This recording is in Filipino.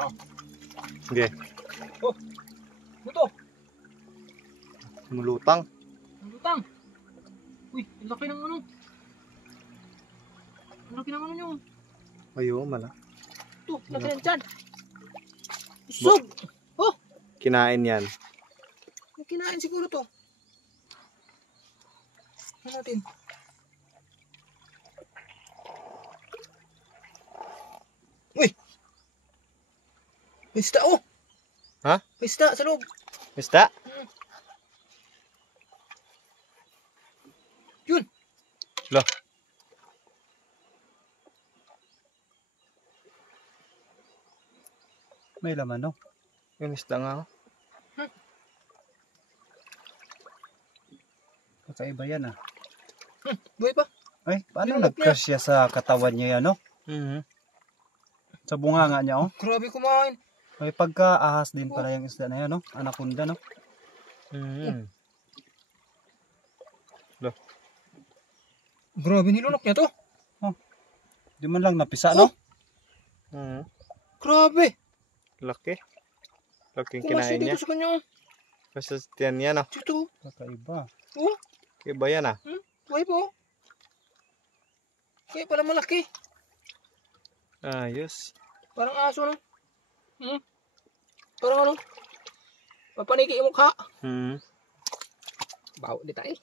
Oh. Sige. Oh. Ito. Mulutang. Lutang. Uy, ang laki ng ano. Ang laki ng ano nyo. Ayun, mala. Ito, laki ng tiyan. Usog. Oh, Kinain yan. may kinain siguro to. Ano natin? Uy! May isda oh! Ha? May isda sa loob. Isda? Yun! Lo. May laman, no? Yung isda nga. Kakaiba yan, ah. Buhay pa. Ay, paano Yung nag-crush siya sa katawan niya yan, no? Sa bunganga niya, oh. Grabe kumain. May pagka-ahas din pala yung isda na yan, no? Anaconda, no? Lo. Grabe nilunok niya to. Di man lang napisa, no? Grabe. Laki. Laking Kumasya kinain niya. dito sa kanya. Kasi tiyan yan, no? Dito. Kakaiba. Oh, Kakaiba yan, ah. buhay po. Kaya pala malaki. Ayos. Parang aso no. Parang ano. Papaniki yung mukha. Bawo di tayo.